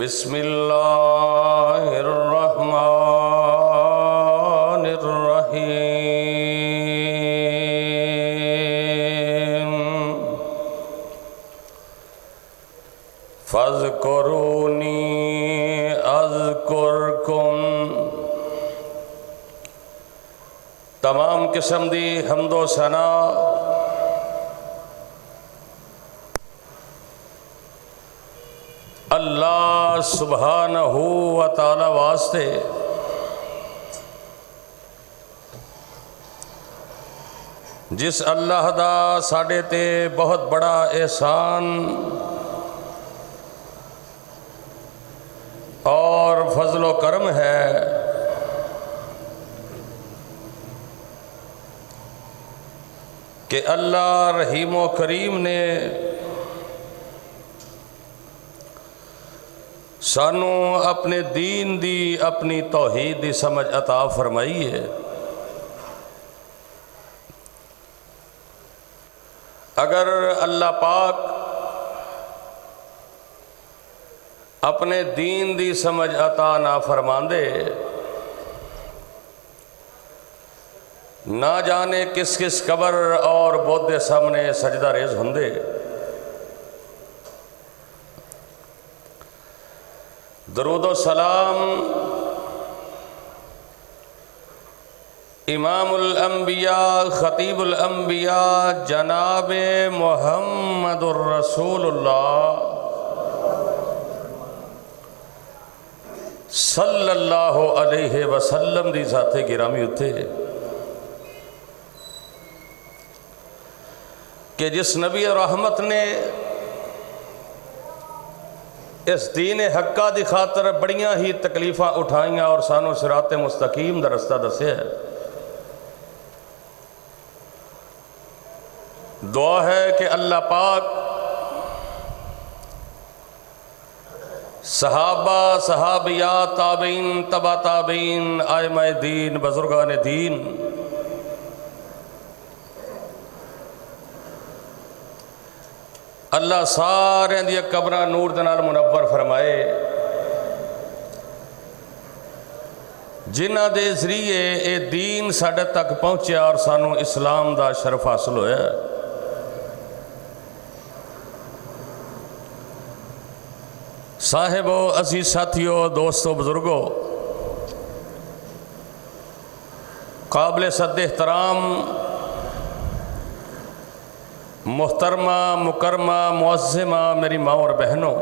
بسم اللہ الرحمن الرحیم فاذکرونی اذکرکم۔ تمام قسم دی حمد و ثنا اللہ سبحانہ و تعالی واسطے جس اللہ دا ساڈے تے بہت بڑا احسان اور فضل و کرم ہے کہ اللہ رحیم و کریم نے سانو اپنے دین دی اپنی توحید دی سمجھ عطا فرمائی ہے۔ اگر اللہ پاک اپنے دین دی سمجھ عطا نہ فرماندے نہ جانے کس کس قبر اور بت دے سامنے سجدہ ریز ہوندے۔ درود و سلام امام الانبیاء خطیب الانبیاء جناب محمد الرسول اللہ صلی اللہ علیہ وسلم دی ذات گرامی اتھے کہ جس نبی رحمت نے اس دین حقہ دی خاطر بڑیاں ہی تکلیفاں اٹھائیاں اور سانو صراط مستقیم دا رستہ دسے ہے۔ دعا ہے کہ اللہ پاک صحابہ صحابیات تابعین تبع تابعین ائمہ دین بزرگان دین اللہ سارے دیا قبرہ نور دنال منور فرمائے، جنہ دے ذریعے اے دین ساڑھے تک پہنچیا اور سانو اسلام دا شرف حاصل ہویا۔ صاحبو عزیز ساتھیو دوستو بزرگو، قابل صد احترام محترمہ مکرمہ معظمہ میری ماں اور بہنوں،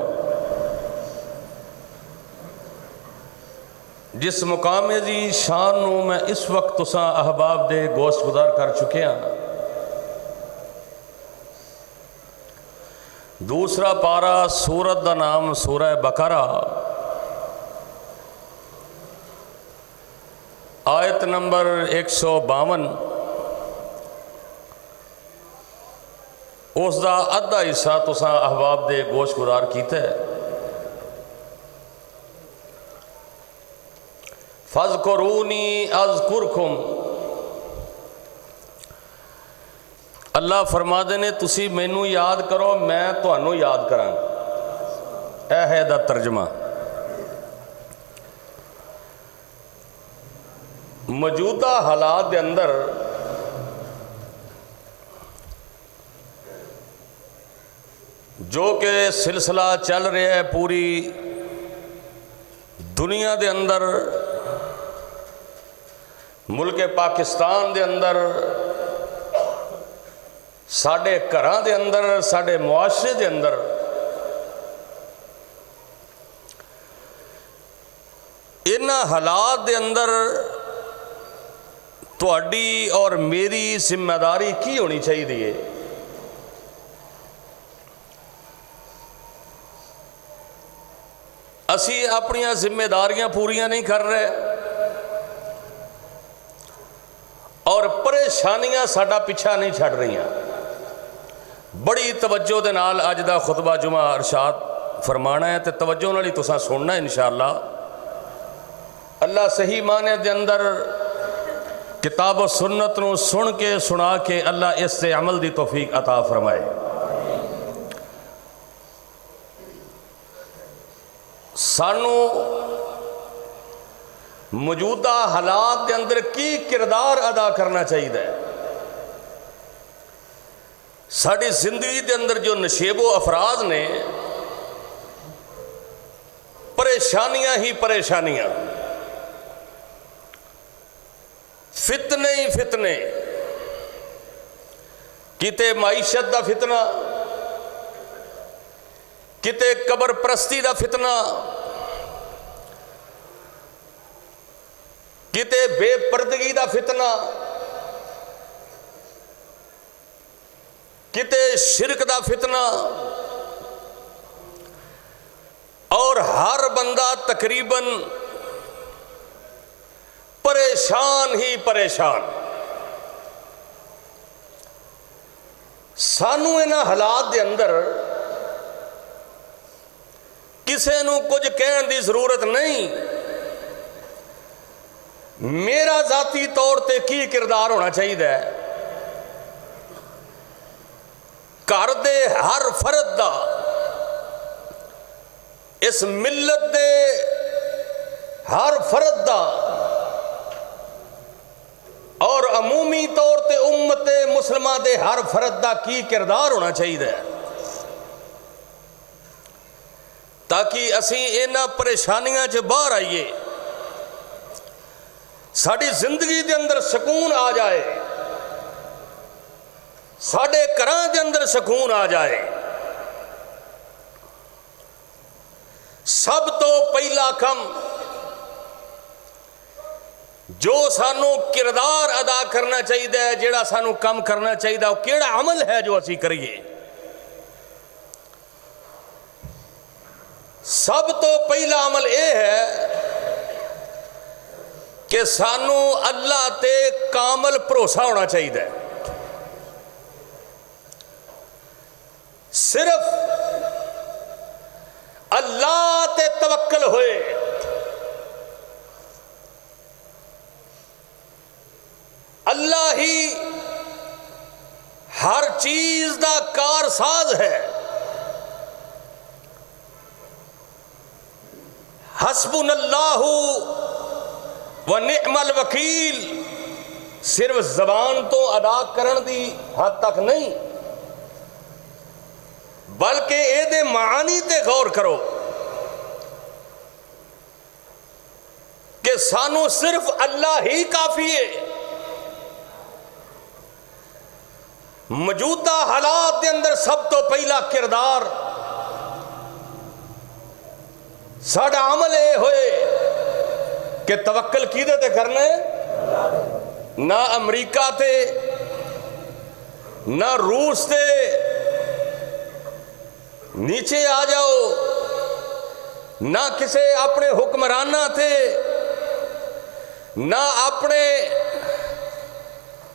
جس مقام دی شان نو میں اس وقت تساں احباب دے گوشت گزار کر چکے ہیں۔ دوسرا پارا سورت دا نام سورہ بقرہ، آیت نمبر 152، اس دا ادھا حصہ تساں احباب دے گوشت گزار کیتے ہے۔ فَاذْكُرُونِي أَذْكُرْكُمْ، اللہ فرما دے نے تسی مینوں یاد کرو میں تہانوں یاد کراں۔ اے ہے دا ترجمہ۔ موجودہ حالات دے اندر جو کہ سلسلہ چل رہا ہے پوری دنیا دے اندر، ملک پاکستان دے اندر، ساڑھے گھراں دے اندر، ساڑھے معاشرے دے اندر، انہاں حالات دے اندر تہاڈی اور میری ذمہ داری کی ہونی چاہیے؟ اسی اپنی ذمہ داریاں پوریاں نہیں کر رہے اور پریشانیاں ساڈا پیچھا نہیں چھڑ رہی ہیں۔ بڑی توجہ دے نال اج دا خطبہ جمعہ ارشاد فرمانا ہے تے توجہ نال ہی تساں سننا ہے انشاءاللہ۔ اللہ صحیح معنی دے اندر کتاب و سنت نو سن کے سنا کے اللہ اس سے عمل دی توفیق عطا فرمائے۔ سانو موجودہ حالات کے اندر کی کردار ادا کرنا چاہیے. ساری زندگی کے اندر جو نشیب و افراز نے پریشانیاں ہی پریشانیاں، فتنے ہی فتنے، کتے معیشت دا فتنہ، کتے قبر پرستی دا فتنہ، کتے بے پردگی دا فتنہ، کتے شرک دا فتنہ، اور ہر بندہ تقریباً پریشان ہی پریشان. سانو انہاں حالات دے اندر کسے نو کچھ کہن دی ضرورت نہیں. میرا ذاتی طور تے کی کردار ہونا چاہیے؟ گھر دے ہر فرد دا، اس ملت دے ہر فرد دا، اور عمومی طور تے امت مسلمہ دے ہر فرد دا کی کردار ہونا چاہیے تاکہ اسی اینا پریشانیاں چ باہر آئیے، ساری زندگی دے اندر سکون آ جائے، ساڑے گھراں دے اندر سکون آ جائے. سب تو پہلا کم جو سانو کردار ادا کرنا چاہیے، جیڑا سانو کم کرنا چاہیے، وہ کیڑا عمل ہے جو اسی کریے؟ سب تو پہلا عمل یہ ہے کہ سانو اللہ تے کامل بھروسہ ہونا چاہیے. صرف اللہ تے توکل ہوئے، اللہ ہی ہر چیز دا کارساز ہے. حسبنا اللہ و نعم الوکیل صرف زبان تو ادا کرن دی حد تک نہیں، بلکہ اے دے معانی تے غور کرو کہ سانو صرف اللہ ہی کافی ہے. موجودہ حالات دے اندر سب تو پہلا کردار ساڑا عمل اے ہوئے کہ توکل کیدے تے کرنے، نہ امریکہ تے، نہ روس تے نیچے آ جاؤ، نہ کسے اپنے حکمرانہ تھے، نہ اپنے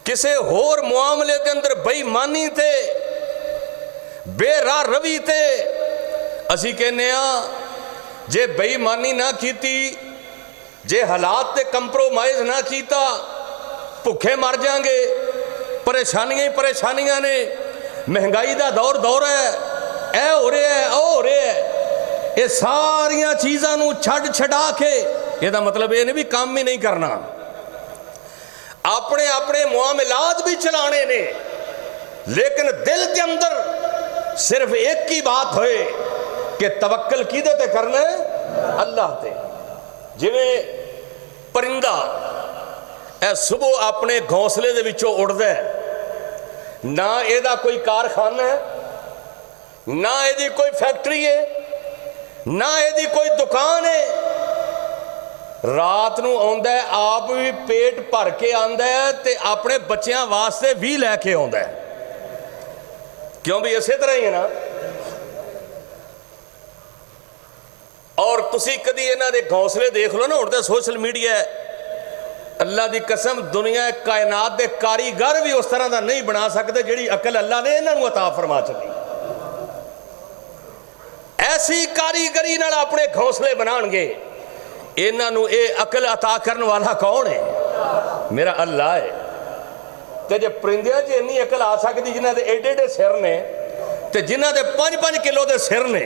کسے ہور معاملے کے اندر بے ایمانی تھے، بے راہ روی تھے. اسی کہنے ہاں جے بے ایمانی نہ کیتی، جے حالات تے کمپرومائز نہ کیتا، بھوکے مر جائیں گے. پریشانیاں ہی پریشانیاں نے، مہنگائی دا دور ہے، اے ہو رہے ہے، او ہو رہے ہے. یہ ساریاں چیزاں نو چھڑا کے، یہ دا مطلب یہ نہیں بھی کام ہی نہیں کرنا، اپنے اپنے معاملات بھی چلانے نے، لیکن دل کے اندر صرف ایک ہی بات ہوئے کہ توکل کیدے تے کرنے، اللہ تے. جویں پرندہ اے صبح اپنے گھونسلے دے وچوں اڑدا ہے، نہ اے دا کوئی کارخانہ ہے، نہ اے دی کوئی فیکٹری ہے، نہ اے دی کوئی دکان ہے. رات نو آندا ہے، آپ بھی پیٹ بھر کے آندا ہے تے اپنے بچیاں واسطے بھی لے کے آندا ہے. کیوں بھی اسی طرح ہی ہے نا. اور تسی کدی انہاں دے گھونسلے دیکھ لو نا، اڑدا سوشل میڈیا ہے، اللہ دی قسم دنیا کائنات دے کاریگر بھی اس طرح دا نہیں بنا سکتے جڑی عقل اللہ نے انہاں نوں عطا فرما چلی. ایسی کاریگری نال اپنے گھونسلے بنان گے. انہاں نوں اے عقل عطا کرن والا کون ہے؟ میرا اللہ ہے. تے جے پرندیاں چ اتنی عقل آ سکتی جنہاں دے ایڈے ایڈے سر نے تے جنہاں دے 5-5 کلو دے سر نے،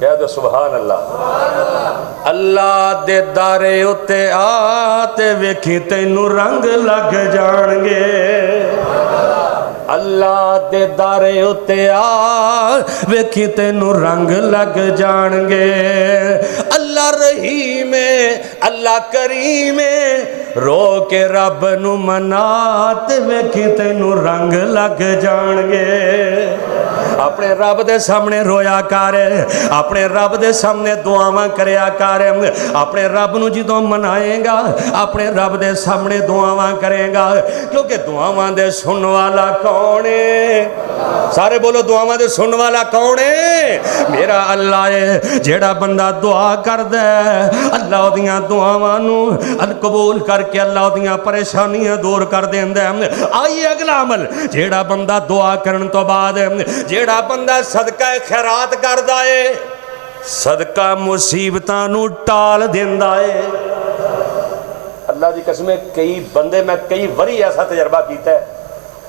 کہہ دو سبحان اللہ۔ اللہ دے دارے اتے آ تے ویکھی تینوں رنگ لگ جان گے، اللہ دے دارے اتے آ ویکھی تینوں رنگ لگ جان گے، اللہ رحیم اللہ کریم رو کے رب نو منا تے ویکھی تینوں رنگ لگ جان گے۔ اپنے رب دے سامنے رویا کر، اپنے رب دے سامنے دعاواں کریا کر، اپنے رب نو جدوں منائے گا اپنے رب دے سامنے دعاواں کرے گا، کیونکہ دعاواں دے سن والا کون ہے؟ سارے بولو دعاواں دے سن والا کون ہے؟ میرا اللہ ہے۔ جیڑا بندہ دعا کردا ہے اللہ دیاں دعاواں نو قبول کر کے اللہ دیاں پریشانیاں دور کر دیندا ہے۔ آئیے اگلا عمل، جیڑا بندہ دعا کرن تو بعد جیڑا بندہ صدقہ خیرات کردا ہے صدقہ مصیبتاں نو ٹال دیندا ہے۔ اللہ دی قسم ہے، کئی بندے میں کئی وری ایسا تجربہ کیتا ہے،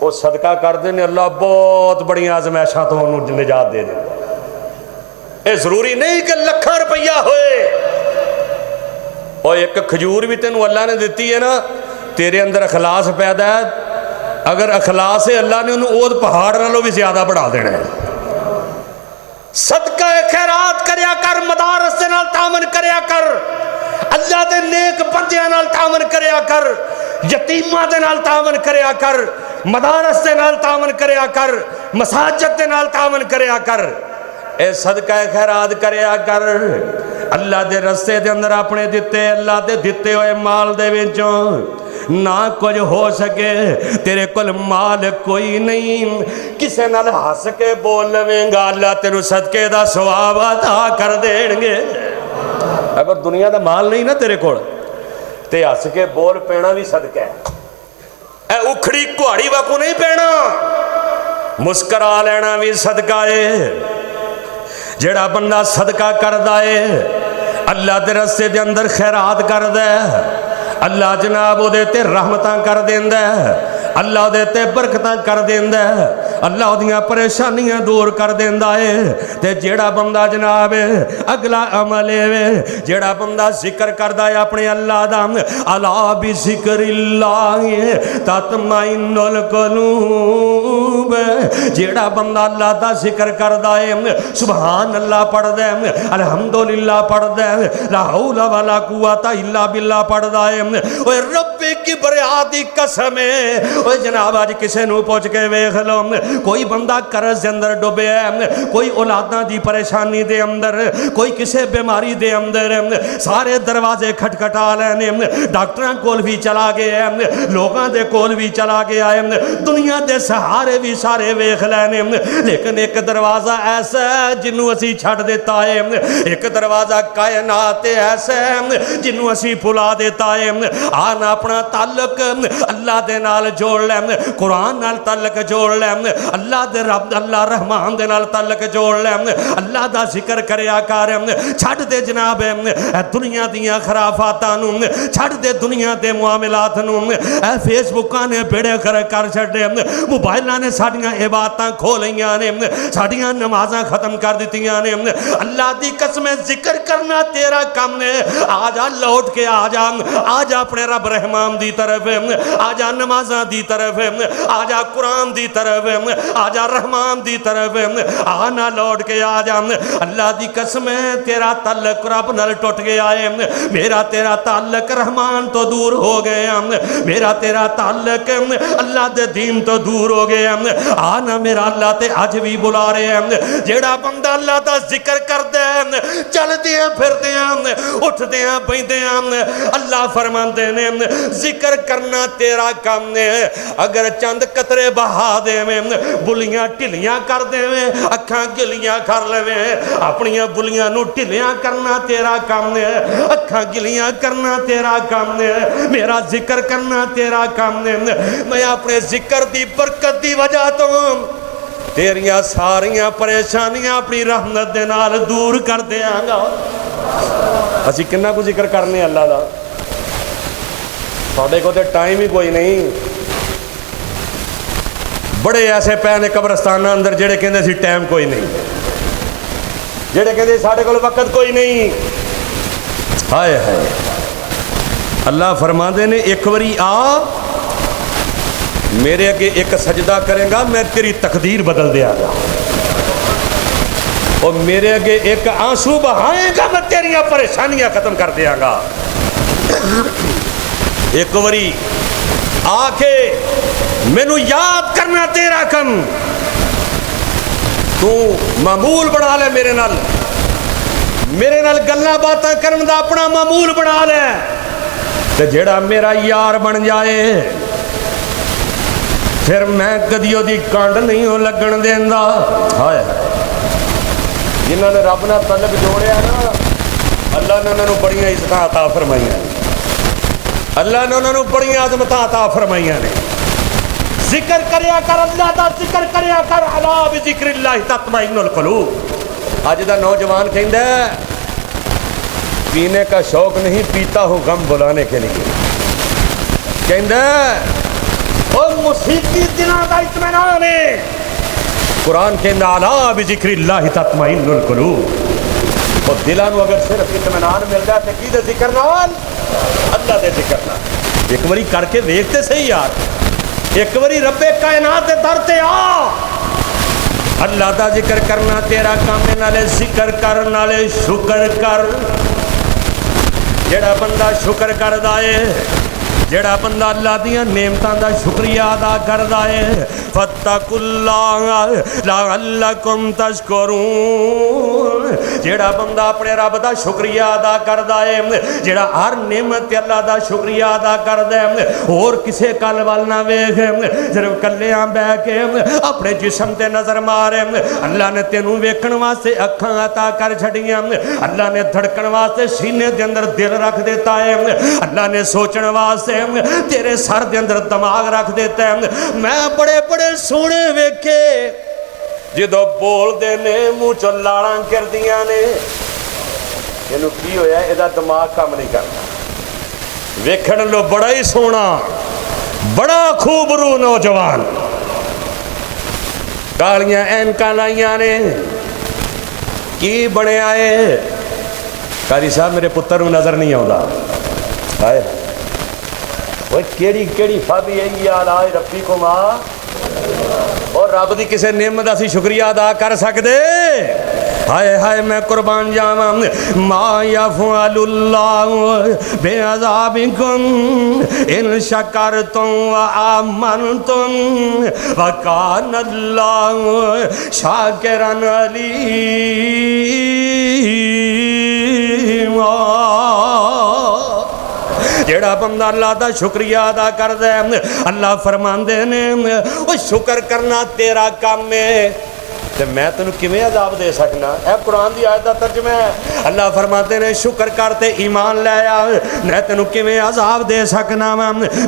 وہ صدقہ کردے نے اللہ بہت بڑی آزمائشاں تو انہوں نجات دے دے۔ اے ضروری نہیں کہ لکھاں روپیہ ہوئے، اور ایک کھجور بھی تینوں اللہ نے دیتی ہے نا، تیرے اندر اخلاص پیدا ہے، اگر اخلاص ہے اللہ نے انہوں اوہ پہاڑ نالوں بھی زیادہ بڑھا دینا ہے۔ صدقہ خیرات کریا کر، مدارس سے نال تعاون کریا کر، اللہ دے نیک بندیاں نال تعاون کریا کر، یتیماں دے نال تعاون کریا کر، مدارس دے نال تعاون کریا کر، مساجد دے نال تعاون کریا کر، اے صدقہ خیرات کریا کر۔ اللہ دے رستے دے اندر اپنے دیتے اللہ دے دیتے ہوئے مال دے وچوں نہ کچھ ہو سکے، تیرے کل مال کوئی نہیں، کسے نال ہس کے بول لویں گا اللہ تینوں صدقے دا ثواب عطا کر دیں گے۔ اگر دنیا دا مال نہیں نا تیرے کول تے ہس کے بول پینا بھی صدقہ ہے، اے اکھڑی کہاڑی واکو نہیں پینا، مسکرا لینا بھی صدقہ ہے۔ جیڑا بندہ صدقہ کردا ہے اللہ دے رستے دے اندر خیرات کردا ہے، اللہ جناب وہ دیتے رحمتاں کر دیندہ ہے، اللہ دیتے برکتاں کر دیندہ ہے، اللہ دیاں پریشانیاں دور کر دیندہ ہے۔ تے جیڑا بندہ جناب اگلا عمل ہے، جیڑا بندہ ذکر کردہ ہے اپنے اللہ دا، الا بذکر اللہ تطمئن القلوب، جیڑا بندہ اللہ دا ذکر کردہ ہے سبحان اللہ پڑھ دے، الحمدللہ پڑھ دے، لا حول ولا قوت الا باللہ پڑھ دے، اوے رب کی بریادی قسم ہے۔ اوے جناب آج کسے نو پوچھ کے ویکھ لو، کوئی بندہ قرض دے اندر ڈوبے ہے، کوئی اولاداں دی پریشانی دے اندر، کوئی کسے بیماری دے اندر، سارے دروازے کھٹکھٹا لینے، ڈاکٹراں کول بھی چلا گیا ہے، لوگاں دے کول بھی چلا گیا ہے، دنیا دے سہارے بھی سارے ویکھ لینے، لیکن ایک دروازہ ایسا ہے جنوں اسی چھڑ دیتا ہے، ایک دروازہ کائنات ایسا ہے جنوں اسی بھلا دیتا ہے۔ آنا اپنا تعلق اللہ دے نال جوڑ لے، قرآن نال تعلق جوڑ لے، اللہ دے رب اللہ رحمان دے نال تعلق جوڑ لے، اللہ دا ذکر کریا کر، چھڑ دے جناب دنیا دیاں خرافاتاں نو، چھڑ دے دنیا دے معاملات نو، اے فیس بکاں نے بیڑے کر چھڑے، موبائلاں نے ساڈیاں عبادتاں کھو لیاں نے، ساڈیاں نمازاں ختم کر دتیاں نے۔ اللہ دی قسم ذکر کرنا تیرا کم ہے، آجا لوٹ کے آجا اپنے رب رحمان دی طرف، آجا نمازاں دی طرف، آجا قرآن دی طرف، آجا رحمان دی طرف، آنا لوٹ کے آجا۔ اللہ دی قسم ہے تیرا تعلق رب نال ٹوٹ گیا ہے، میرا تیرا تعلق رحمان تو دور ہو گیا، میرا تیرا تعلق اللہ دے دین تو دور ہو گیا۔ آنا میرا اللہ تے آج بھی بلا رہے ہیں، جیڑا بندہ اللہ دا ذکر کر دے، چل دیاں پھر دیاں، اٹھ دیاں بیندیاں، اللہ فرماندے نے ذکر کرنا تیرا کام نے، اگر چند قطرے بہا دے میں بلیاں ٹھلیاں کر دے میں، اکھاں گلیاں کر لے میں، اپنیاں بلیاں نو ٹھلیاں کرنا تیرا کام نے، اکھاں گلیاں کرنا تیرا کام نے، میرا ذکر کرنا تیرا کام نے۔ میں اپنے ذکر دی برکت دی وجہ تو تیریاں ساریاں پریشانیاں اپنی رحمت دے نال دور کر دیاں گا۔ اسی کنہ کو ذکر کرنے اللہ دا، ساڈے کو تے ٹائم ہی کوئی نہیں۔ بڑے ایسے پے نے قبرستانہ اندر جڑے کہندے سی ٹائم کوئی نہیں، جڑے کہتے ساڈے کول وقت کوئی نہیں. ہائے ہائے اللہ فرماندے نے ایک واری آ میرے اگے ایک سجدہ کرے گا میں تیری تقدیر بدل دیا گا. اور میرے اگے ایک آنسو بہائے گا میں تیریاں پریشانیاں ختم کر دیا گا. ایک واری آ کے مینو یاد کرنا تیرا کم. تو معمول بنا لے میرے نال گلاں باتاں کرن دا اپنا معمول بنا لے تے جیڑا میرا یار بن جائے پھر میں کدیوں دی کانڈ نہیں ہو لگن دیندا. ہائے جنہوں نے رب نال تعلق جوڑیا نا اللہ نے انہوں نے بڑیاں عزتاں عطا فرمائیاں نے. اللہ نے انہوں نے بڑیاں عظمتاں عطا فرمائیاں نے. ذکر کریا کر اللہ دا ذکر کریا کر الا بذکر اللہ تطمئن القلوب. اج دا نوجوان کہندا ہے پینے کا شوق نہیں پیتا ہوں غم بلانے کے لیے. کہندا ہے او موسیقی دلاں دا اطمینان ہے. قرآن کہندا الا بذکر اللہ تطمئن القلوب. اور دلاں نو اگر صرف اطمینان ملدا ہے تے کی دے ذکر نال اللہ دے ذکر نال. ایک واری کر کے ویکھ تے صحیح یار. ایک واری رب کائنات دے در تے آ. اللہ دا ذکر کرنا تیرا کام ہے. نالے ذکر کر نالے شکر کر. جڑا بندہ شکر کردا ہے جڑا بندہ اللہ دیاں نعمتاں دا شکریہ ادا کردا ہے فاتقوا اللہ لعلکم تشکرون. جڑا بندہ اپنے رب دا شکریہ ادا کردا ہے جڑا ہر نعمت اللہ دا شکریہ ادا کردا ہے اور کسے کل وال نہ ویکھ صرف کلیاں بیٹھ کے اپنے جسم تے نظر مارے. اللہ نے تینوں ویکھن واسطے اکھاں عطا کر چھڑیاں. اللہ نے دھڑکن واسطے سینے دے اندر دل رکھ دیتا ہے. اللہ نے سوچن واسطے تیرے سر دے اندر دماغ رکھ دیتا ہے. میں بڑے بڑے سونے ویکھے جدو بول دے نے منہ چو لاڑاں کردیاں نے اینو کی ہویا ہے ادا دماغ کام نہیں کرتا. ویکھن لو بڑا ہی سونا بڑا خوب رو نوجوان کالیاں اینکاں لائیاں نے کی بنے آئے. قاری صاحب میرے پتر نو نظر نہیں آؤں. آئے وہ کیڑی فابی ہے یا لائے ربی کو ماں. اور رب دی کسے نعمت اسی شکریہ ادا کر سکدے. ہائے ہائے میں قربان جاواں ما یفعل اللہ بعذابکم ان شکرتم وآمنتم وکان اللہ شاکرا علیما. جیڑا بندہ اللہ دا شکریہ ادا کر دے اللہ فرماندے نے وہ شکر کرنا تیرا کام ہے تے میں تینوں کیویں عذاب دے سکنا. اے قرآن دی آیت دا ترجمہ ہے. اللہ فرماتے نے شکر کرتے ایمان لے آ میں تینوں کیویں عذاب دے سکنا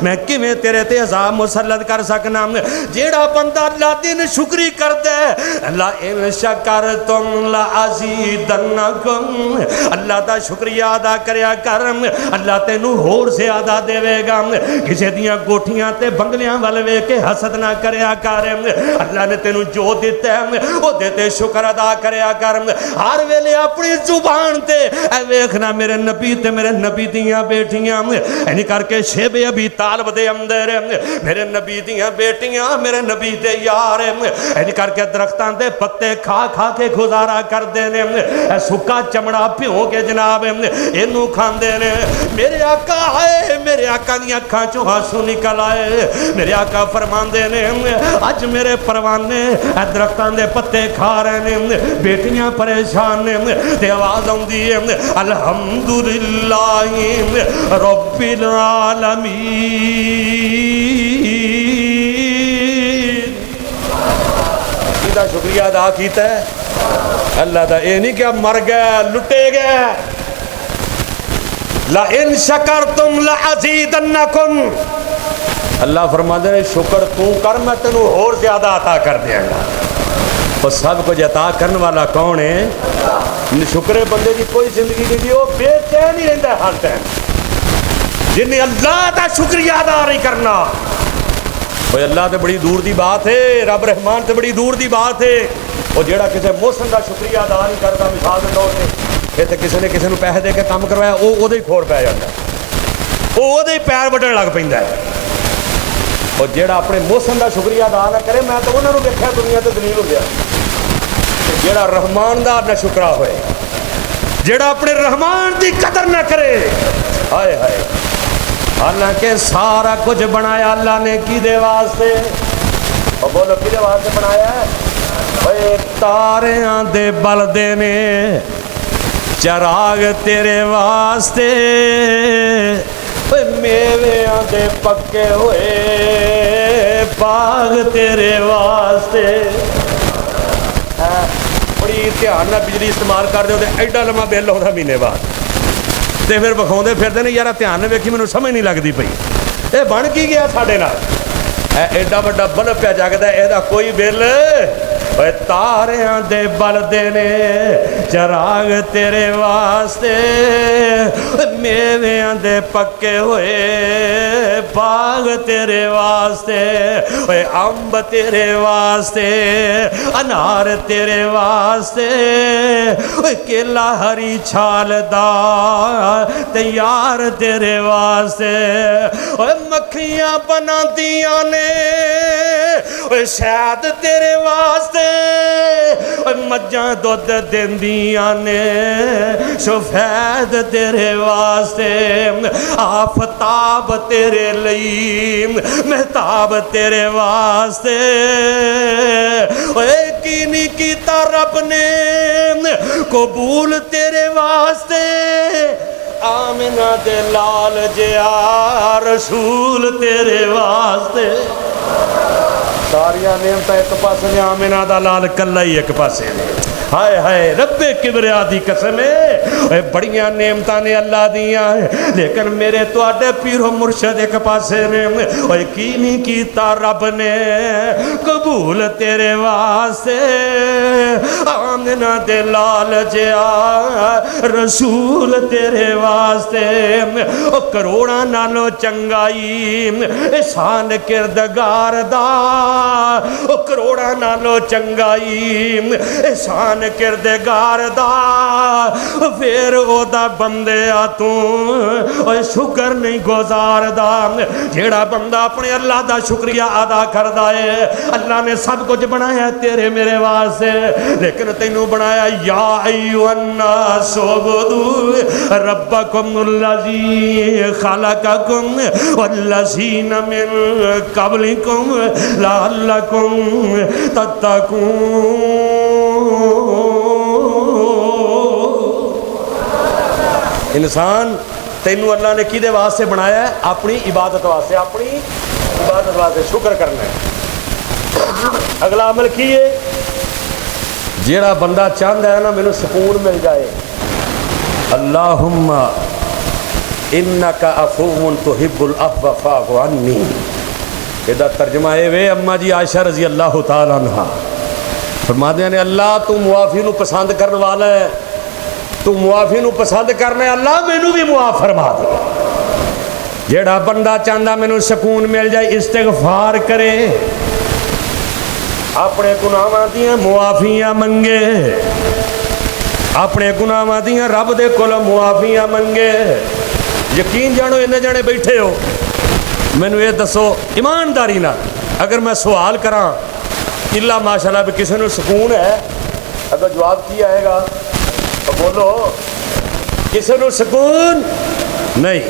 میں کیویں تیرے تے عذاب مسلط کر سکنا. جیڑا بندہ اللہ دی شکری کردا ہے اللہ ان شکرتم لازیدنکم اللہ دا شکریہ ادا کریا کر اللہ تینوں ہور زیادہ دے گا. کسے دیاں کوٹھیاں تے بنگلیاں ول ویکھ کے حسد نہ کریا کر. اللہ نے تینوں جو دیتا ہے وہ دیتے شکر ادا کریا کر. ہر ویلے اپنی زبان تے اے ویکھنا میرے نبی تے میرے نبی دیاں بیٹیاں اینی کر کے شیب ابی طالب دے اندر میرے نبی دیاں بیٹیاں میرے نبی دے یار اینی کر کے درختاں دے پتے کھا کھا کے گزارا کر دے نے. اے سکا چمڑا بھیو کے جناب اینو کھاندے نے. میرے آقا آئے میرے آقا دی اکھاں چوں آنسو نکل آئے. میرے آقا فرماندے نے اج میرے پروانے اے درختاں دے پتے کھا رہے ہیں بیٹیاں پریشان نے تے آواز آندی ہے الحمدللہ رب العالمین. کیدا شکریہ ادا کیتا ہے اللہ دا. اے نہیں کہ اب مر گئے لٹے گئے. لئن شکرتم لازیدنکم اللہ فرماتے ہیں شکر تو کر میں تینوں اور زیادہ عطا کر دیا گا. اور سب کچھ عطا کرنے والا کون ہے؟ شکرے بندے کی کوئی زندگی نہیں دی. وہ بے چین ہی رہتا ہے ہر ٹائم. جنہیں اللہ کا شکریہ ادا نہیں کرنا وہ اللہ تو بڑی دور دی بات ہے، رب رحمان تو بڑی دور دی بات ہے۔ وہ جیڑا کسی محسن کا شکریہ ادا نہیں کرتا، مثال کے طور پہ تے کسی نے کسی کو پیسے دے کے کام کروایا، وہ ہی کھوڑ پی جاتا ہے، وہ پیر وڈن لگ پہ ہے۔ اور جیڑا اپنے محسن کا شکریہ ادا نہ کرے، میں تو انہوں نے دیکھا دنیا تے دلیل ہو گیا، جیڑا رحمان دا نہ شکرا ہوئے، جیڑا اپنے رحمان دی قدر نہ کرے، ہائے ہائے۔ حالانکہ سارا کچھ بنایا اللہ نے کی دے واسطے، اور بولو کی دے واسطے بنایا ہے؟ اے تاریاں دے بلدے نے چراغ تیرے واسطے، اے میویاں دے پکے ہوئے باغ تیرے واسطے۔ بڑی دھیان نہ بجلی استعمال کر دے ایڈا لمحہ بل آتا مہینے بعد، تے پھر بکھاؤندے پھردے نے یار دھیان نہ ویکھی مینوں سمجھ نہیں لگتی پئی اے بن کی گیا ساڈے نال، ایڈا وڈا بلب پیا جگدا اے دا کوئی بل۔ اے تاریاں دے بلدے نے چراغ تیرے واسطے، میویاں دے پکے ہوئے باغ تیرے واسطے، اے امب تیرے واسطے، انار تیرے واسطے، اے کیلا ہری چھال دا تیار تیرے واسطے، اے مکھیاں بناندیاں نے اے شہد تیرے واسطے، اے مجھاں دودھ دیندیاں نے سفید تیرے واسطے، آفتاب تیرے لئی مہتاب تیرے واسطے، اے کی نہیں کیتا رب نے قبول تیرے واسطے، آمنہ دے لال جیا رسول تیرے واسطے۔ ساریاں نعمتاں ایک پاسے نے، آمنہ دا لال کلا ہی ایک پاسے نے۔ ہائے ہائے رب کبریا دی قسم ہے، بڑیاں نعمتاں نے اللہ دیاں، لیکن میرے تواڈے پیر و مرشد ایک پاسے نے، اوے کی نہیں کیتا رب نے قبول تیرے واسطے، آمنہ دے لال جیا رسول تیرے واسطے، او کروڑاں نالو چنگائی احسان کردگار دا، او کروڑاں نالو چنگائی احسان کردگار دا، پھر او دا بندے آ تو شکر نہیں گزار دا۔ جیڑا بندہ اپنے اللہ دا شکریہ ادا کردا ہے، اللہ نے سب کچھ بنایا تیرے میرے واسطے، لیکن تینوں بنایا یا ایھا الناس اعبدوا ربکم الذی خلقکم والذین من قبلکم لعلکم تتقون۔ انسان تینوں اللہ نے کیدے واسطے بنایا ہے؟ اپنی عبادت واسطے، اپنی عبادت واسطے شکر کرنا ہے۔ اگلا عمل کیے، جیڑا بندہ چاہتا ہے نا مینوں سکون مل جائے، اللہم انکا عفو تحب العفو فاعف عنی، یہ ترجمہ ہے وے اماں جی عائشہ رضی اللہ تعالیٰ عنہ فرماتے ہیں اللہ تو معافی نو پسند کرنے والا ہے، تو معافی نو پسند کرنا ہے، اللہ مینوں بھی معاف فرما دے۔ جیڑا بندہ چاہتا مینوں سکون مل جائے، استغفار کرے، اپنے گناہاں دیاں معافیاں منگے، اپنے گناہاں دیاں رب دے کول معافیاں منگے۔ یقین جانو انہیں جانے بیٹھے ہو، مینوں یہ دسو ایمانداری نہ، اگر میں سوال کراں اللہ ماشاءاللہ بھی کسی نے سکون ہے، اگر جواب کیا آئے گا تو بولو کسی نے سکون نہیں،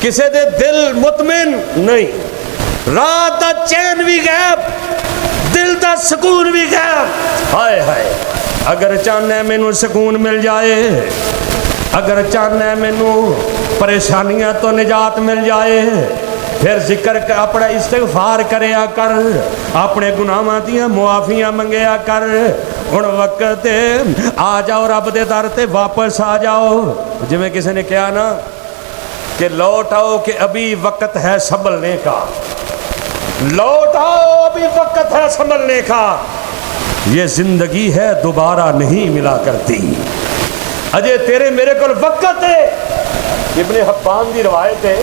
کسی دے دل مطمئن نہیں، رات دا چین بھی غائب، دل دا سکون بھی غائب۔ ہائے ہائے اگر چاہنا ہے مینوں سکون مل جائے، اگر چاہنا ہے مینوں پریشانیاں تو نجات مل جائے، پھر ذکر اپنا استغفار کریا کر، اپنے گناہاں دیاں معافیاں منگیا کر۔ ہن وقت آ جاؤ رب دے در تے واپس آ جاؤ، جی میں کسی نے کہا نا کہ لوٹ آؤ کہ ابھی وقت ہے سنبھلنے کا، لوٹ آؤ ابھی وقت ہے سنبھلنے کا، یہ زندگی ہے دوبارہ نہیں ملا کرتی، اجے تیرے میرے کول وقت ہے۔ ابن حبان دی روایت ہے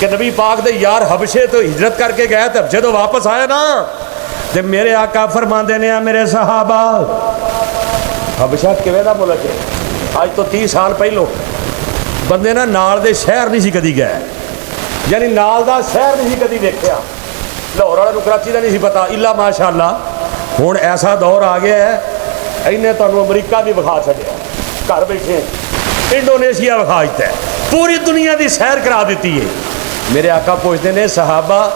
کہ نبی پاک دے یار حبشے تو ہجرت کر کے گئے تے حبشے تو واپس آئے نا تے میرے آقا فرماندے نے میرے صحابہ حبشہ کیویں دا ملک ہے آج تو 30 سال پہلو بندے نا نال دے شہر نہیں سی کدی گئے یعنی نال دا شہر نہیں سی کدی دیکھیا لاہور والے کراچی دا نہیں سی پتا الا ماشاء اللہ ہن ایسا دور آ گیا ہے انہیں تمہیں امریکہ بھی بکھا چڑیا گھر بیٹھے انڈونیشیا بکھا دیتا ہے پوری دنیا دی سیر کرا دیتی ہے میرے آقا پوچھتے ہیں صحابہ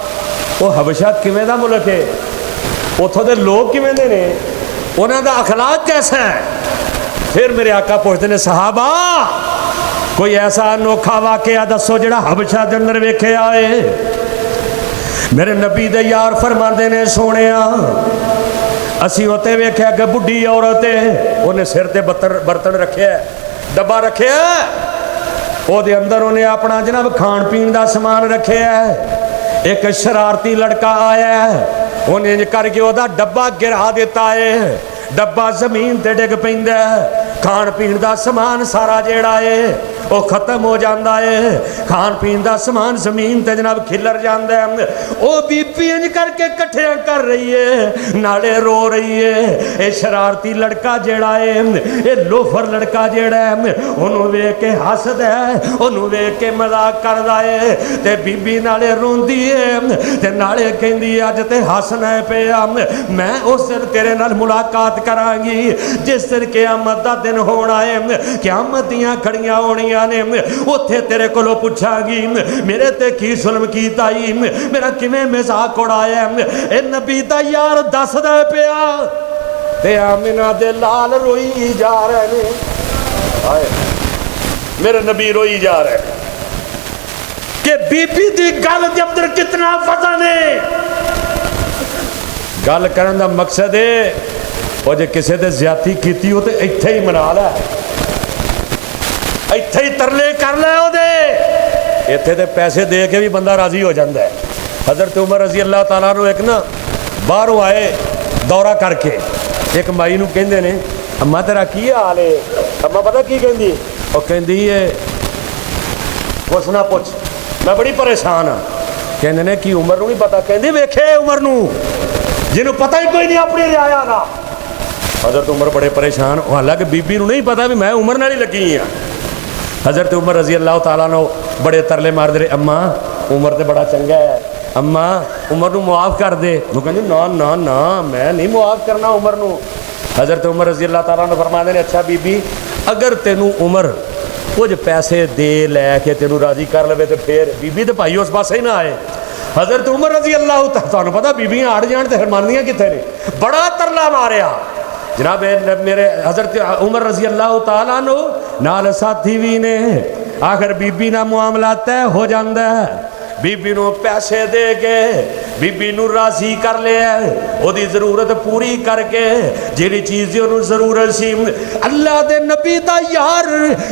وہ حبشہ کیویں دا ملک ہے اتھوں دے لوگ کیویں دے نے انہاں دا اخلاق کیسا ہے پھر میرے آقا پوچھتے ہیں صحابہ کوئی ایسا انوکھا واقعہ دسو جڑا حبشہ دے اندر ویکھے آئے میرے نبی دے یار فرماندے نے سونیا اسی ہوتے ویکھیا کہ بڈھی عورت ہے انہیں سر تے برتن رکھیا ہے ڈبا رکھیا ہے وہ دے اندر انہیں اپنا جناب کھان پین دا سامان رکھیا ہے ایک شرارتی لڑکا آیا ہے انہیں کر کے وہ دا ڈبا گرا دیتا ہے ڈبا زمین تے ڈگ پیندا ہے کھان پین دا سامان سارا جیڑا ہے وہ ختم ہو جاندہ ہے کھان پین دا سامان زمین تے جناب کھلر جاندہ ہے وہ بی پی انج کر کے کٹھیاں کر رہی ہے نالے رو رہی ہے اے شرارتی لڑکا جیڑا ہے اے لوفر لڑکا جیڑا ہے انہوں وے کے حسد ہے انہوں وے کے مذاق کر دائے تے بی بی نالے رون دیئے تے نالے کہیں دی آج تے حسن ہے پہ میں اس دن تیرے نال ملاقات کران گی جس دن قیامت دا دن ہونا ہے قیامت دیاں کھڑیاں ہونیاں اتھے تیرے کو لو پوچھا گی میرے تے کی ظلم کیتا ہی میرا کمیں مزاق اڑایا اے نبی دا یار دس دے پیا تے آمینہ دے لال روئی جا رہے ہیں میرے نبی روئی جا رہے ہیں کہ بی بی دی گل دے اندر کتنا وزن ہے گل کرن دا مقصد ہے وہ جے کسے دے زیادتی کیتی ہو تے ایتھے ہی منا لے ایتھے ہی ترلے کر لے ہو دے ایتھے تے پیسے دے کے بھی بندہ راضی ہو جاندہ ہے حضرت عمر رضی اللہ تعالیٰ نے ایک نا باہروں آئے دورہ کر کے ایک مائی نو کہندے نے اماں تیرا کی حال ہے اماں پتہ کی کہندی وہ کہندی ہے کچھ نہ پوچھ میں بڑی پریشان ہاں کہندے نے کی عمر نو نہیں پتہ کہندی ویکھے عمر نو جنہوں پتہ ہی کوئی نہیں اپنی رعایا دا حضرت عمر بڑے پریشان حالانکہ بی بی نو نہیں پتہ بھی میں عمر نال ہی لگی ہاں حضرت عمر رضی اللہ تعالیٰ نے بڑے ترلے مار دے اماں عمر تے بڑا چنگا ہے اماں عمر نو معاف کر دے وہ کہندی نا نا نا میں نہیں معاف کرنا عمر نو حضرت عمر رضی اللہ تعالیٰ نے فرما دے اچھا بی بی اگر تینوں عمر کچھ پیسے دے لے کے تینوں راضی کر لے تو پھر بی بی تے بھائی اس پاسے ہی نہ آئے حضرت عمر رضی اللہ تعالیٰ پتہ بیبیاں آڑ جان تے فرماندیاں کتنے نے بڑا ترلا ماریا جناب میرے حضرت عمر رضی اللہ تعالیٰ نو نال ساتھی بھی نے آخر بی بی نہ معاملہ طے ہو جاندہ ہے بی بی نو پیسے دے کے بی بی نو راضی کر لے او دی ضرورت پوری کر کے جیڑی چیزیں انہوں ضرورت سی اللہ دے نبی دا یار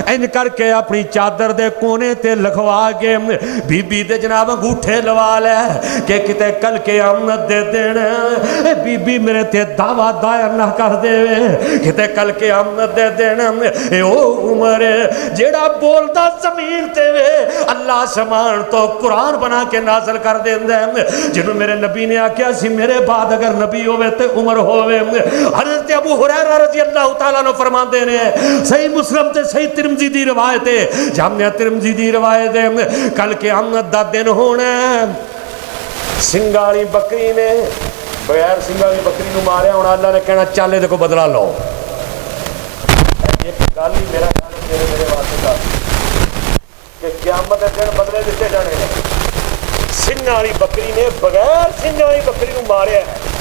ان کر کے اپنی چادر دے کونے تے لکھوا کے بی بی دے جناب انگوٹھے لوا لے کہ کتے کل کے آمد دے دینا بی بی میرے تے دعویٰ دائر نہ کر دے کتے کل کے آمد دے دینا اے او عمر جیڑا بولتا زمین تے وے اللہ سمان تو قرآن بنا کے نازل کر دیندے جنہوں میرے نبی نے آکیا سی میرے بعد اگر نبی ہوئے تے عمر ہوئے حضرت ابو ہریرہ رضی اللہ تعالیٰ نے فرما دینے صحیح مسلم تے صحیح ترمذی دی روایت ہے جامعہ ترمذی دی روایت ہے کل کے آمد دا دن ہونا سنگالی بکری نے بغیر سنگالی بکری نو ماریا ہونا اللہ نے کہنا چالے دے کو بدلا لو ایک گالی میرا کھانے میرے واسطہ کہ قیامت دن بدلے دیتے جانے ہیں سنگھ والی بکری نے بغیر سنگھ والی بکری نو ماریا ہے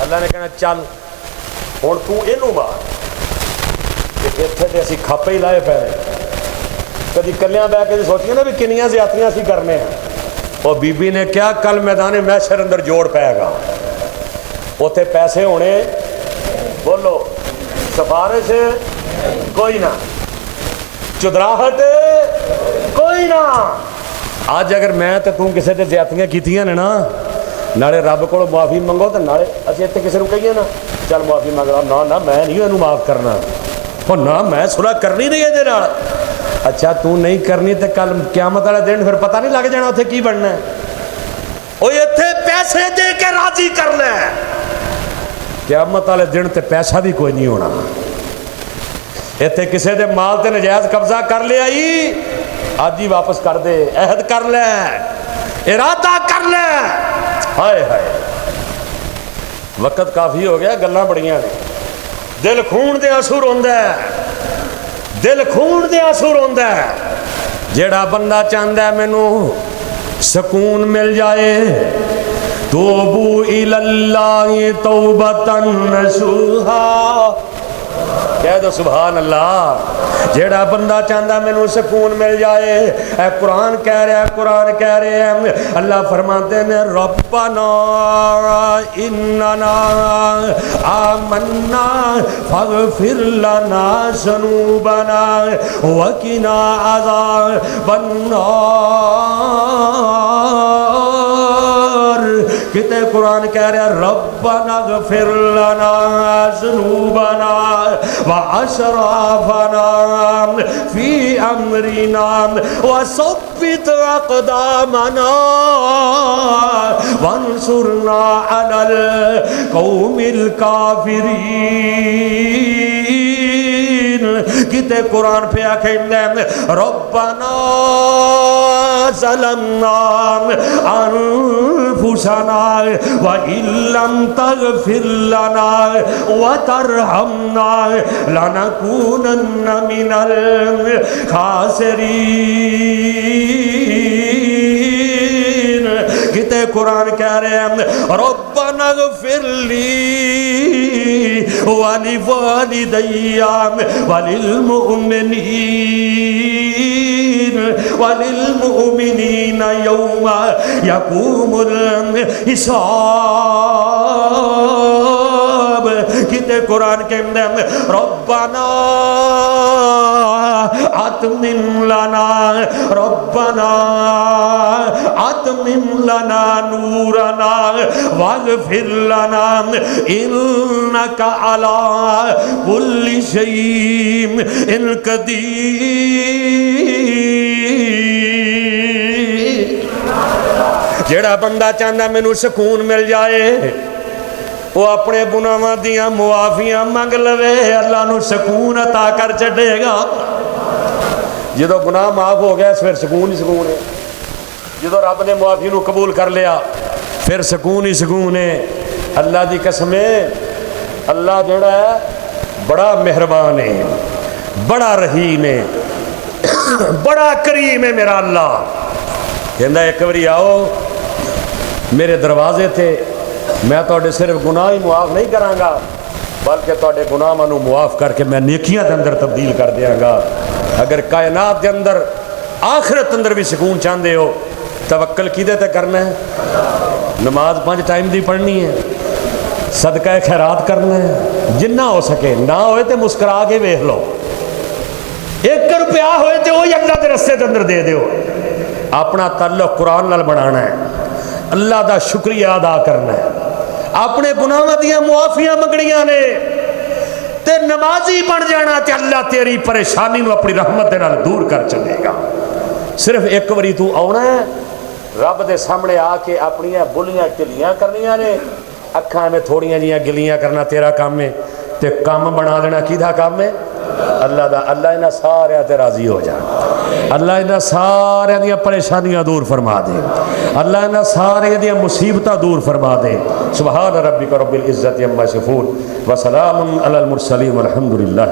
اللہ نے کہنا چل ہوں تو اینو مار اتنے تے اسی کھاپے ہی لائے پے کدی کلیاں بہ کے سوچیے نا بھی کنیاں زیادتیاں اسی کرنے ہیں اور بی بی نے کیا کل میدان محشر اندر جوڑ پائے گا اتنے پیسے ہونے بولو سفارش کوئی نہ چدراہٹ کوئی نہ آج اگر میں تے توں کسے تے زیادتیاں کیتیاں نے نا نالے رب کو معافی منگو تے نالے اسی اتنے کسی نو کہیے نا چل معافی منگ رہا نا نا میں نہیں انہوں معاف کرنا اور نہ میں صلح کرنی نہیں ہے اچھا تو نہیں کرنی تو کل قیامت والے دن پھر پتہ نہیں لگ جانا اتنے کی بننا ہے؟ وہ اتنے پیسے دے کے راضی کرنا ہے، قیامت والے دن تے پیسہ بھی کوئی نہیں ہونا۔ اتنے کسے دے مال تے نجائز قبضہ کر لیا ہی آج ہی واپس کر دے، عہد کر لے، ارادہ کر لے۔ ہائے ہائے وقت کافی ہو گیا، گلاں بڑیاں نے، دل خون دے آنسو روندا ہے، دل خون دے آنسو روندا ہے۔ جیڑا بندہ چاہندا ہے مینوں سکون مل جائے، توبو الاللہ توبتاً نصوحا، کہہ دو سبحان اللہ۔ جیڑا بندہ چاہندا مینوں سکون مل جائے، اے قرآن کہہ رہا ہے، قرآن کہہ رہے ہیں، اللہ فرماتے ہیں ربنا اننا آمنا فاغفر لنا ذنوبنا وقنا عذاب النار۔ کتے قرآن کہہ رہا ہے ربنا اغفر لنا ذنوبنا واسرافنا فی امرنا وثبت اقدامنا وانصرنا علی القوم الکافرین۔ کتے قرآن پہ آکھیں ربنا ظلمنا انفسنا وَإِن لَّمْ تَغْفِرْ لَنَا وَتَرْحَمْنَا لَنَكُونَنَّ مِنَ الْخَاسِرِينَ۔ کتے قرآن کہہ رہے ہیں ربنا اغفر لی وَلِوَالِدَيَّ وَلِلْمُؤْمِنِينَ يَوْمَ يَقُومُ الْحِسَابُ۔ کتے قرآن کے اندر ربنا اتمم لنا ربنا اتمم لنا نورنا واغفر لنا انك على كل شيء قدیر۔ جیڑا بندہ چاہتا مینوں سکون مل جائے، وہ اپنے گناہاں دیاں معافیاں منگ لوے، اللہ نو سکون عطا کر چھڈے گا۔ جدو گناہ معاف ہو گیا پھر سکون ہی سکون ہے، جدو رب نے معافی نو قبول کر لیا پھر سکون ہی سکون ہے۔ اللہ دی قسم ہے، اللہ جڑا ہے بڑا مہربان ہے، بڑا رحیم ہے، بڑا کریم ہے میرا اللہ۔ کہندا ایک باری آؤ میرے دروازے تے، میں تواڈے صرف گناہ ہی معاف نہیں کراں گا بلکہ تواڈے گناہاں نو معاف کر کے میں نیکیاں دے اندر تبدیل کر دیاں گا۔ اگر کائنات دے اندر آخرت اندر بھی سکون چاہندے ہو، توکل کیدے تے کرنا ہے؟ نماز 5 ٹائم دی پڑھنی ہے، صدقہ خیرات کرنا ہے، جنہ ہو سکے، نہ ہوئے تے مسکرا کے ویکھ لو، 1 روپیہ ہوئے تے وہی اللہ دے رستے دے اندر دے دیو۔ اپنا تعلق قرآن نال بنانا ہے، اللہ دا شکریہ ادا کرنا ہے، اپنے گناہاں دیاں معافیاں منگنیاں نے تے نمازی بن جانا تے اللہ تیری پریشانی نو اپنی رحمت دے نال دور کر چلے گا۔ صرف ایک واری تو آنا ہے رب دے سامنے آ کے اپنی بلیاں کلیاں کرنیاں نے، اکھاں میں تھوڑیاں جیاں گلیاں کرنا تیرا کام ہے، تے کام بنا دینا کیدا کام ہے؟ اللہ دا۔ اللہ انہاں سارے تے راضی ہو جا، اللہ انہاں سارے دیاں پریشانیاں دور فرما دے، اللہ انہاں سارے دیاں مصیبتاں دور فرما دے۔ سبحان ربک رب العزت عما یصفون وسلام علی المرسلین والحمد للہ۔